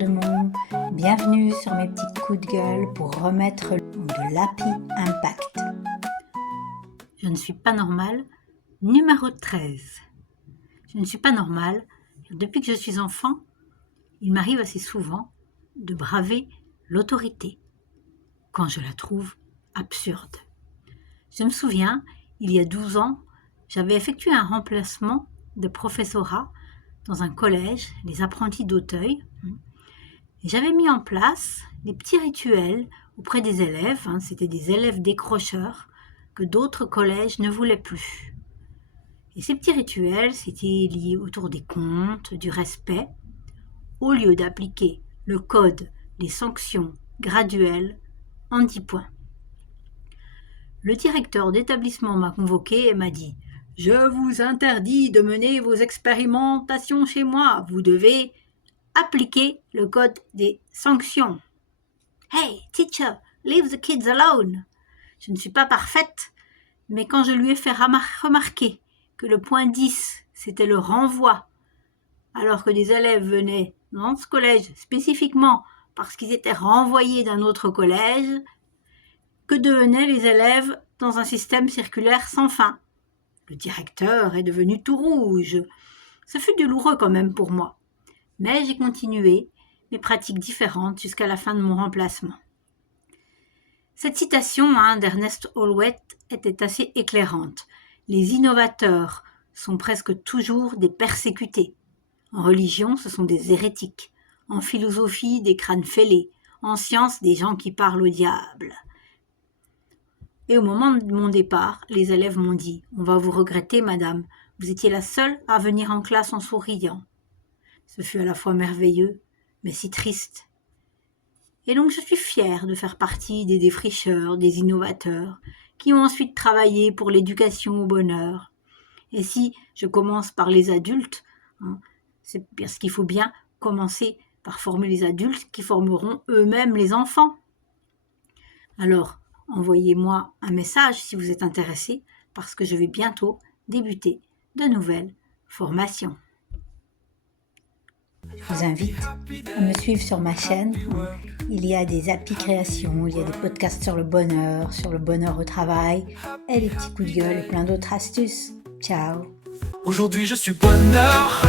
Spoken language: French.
de monde, bienvenue sur mes petits coups de gueule pour remettre de l'Happy Impact. Je ne suis pas normale, numéro 13. Je ne suis pas normale, depuis que je suis enfant, il m'arrive assez souvent de braver l'autorité, quand je la trouve absurde. Je me souviens, il y a 12 ans, j'avais effectué un remplacement de professorat dans un collège, les apprentis d'Auteuil, et j'avais mis en place des petits rituels auprès des élèves, c'était des élèves décrocheurs que d'autres collèges ne voulaient plus. Et ces petits rituels, c'était lié autour des comptes, du respect, au lieu d'appliquer le code des sanctions graduelles en 10 points. Le directeur d'établissement m'a convoqué et m'a dit « Je vous interdis de mener vos expérimentations chez moi. Vous devez appliquer le code des sanctions. »« Hey, teacher, leave the kids alone !» Je ne suis pas parfaite, mais quand je lui ai fait remarquer que le point 10, c'était le renvoi, alors que des élèves venaient dans ce collège spécifiquement parce qu'ils étaient renvoyés d'un autre collège, que devenaient les élèves dans un système circulaire sans fin. Le directeur est devenu tout rouge. Ce fut douloureux quand même pour moi. Mais j'ai continué mes pratiques différentes jusqu'à la fin de mon remplacement. Cette citation d'Ernest Hallward était assez éclairante. Les innovateurs sont presque toujours des persécutés. En religion, ce sont des hérétiques. En philosophie, des crânes fêlés. En science, des gens qui parlent au diable. Et au moment de mon départ, les élèves m'ont dit « On va vous regretter, madame. Vous étiez la seule à venir en classe en souriant. » Ce fut à la fois merveilleux, mais si triste. Et donc je suis fière de faire partie des défricheurs, des innovateurs, qui ont ensuite travaillé pour l'éducation au bonheur. Et si je commence par les adultes, c'est parce qu'il faut bien commencer par former les adultes qui formeront eux-mêmes les enfants. Alors, envoyez-moi un message si vous êtes intéressé, parce que je vais bientôt débuter de nouvelles formations. Je vous invite à me suivre sur ma chaîne. Il y a des happy créations, il y a des podcasts sur le bonheur au travail, et des petits coups de gueule et plein d'autres astuces. Ciao. Aujourd'hui je suis bonheur.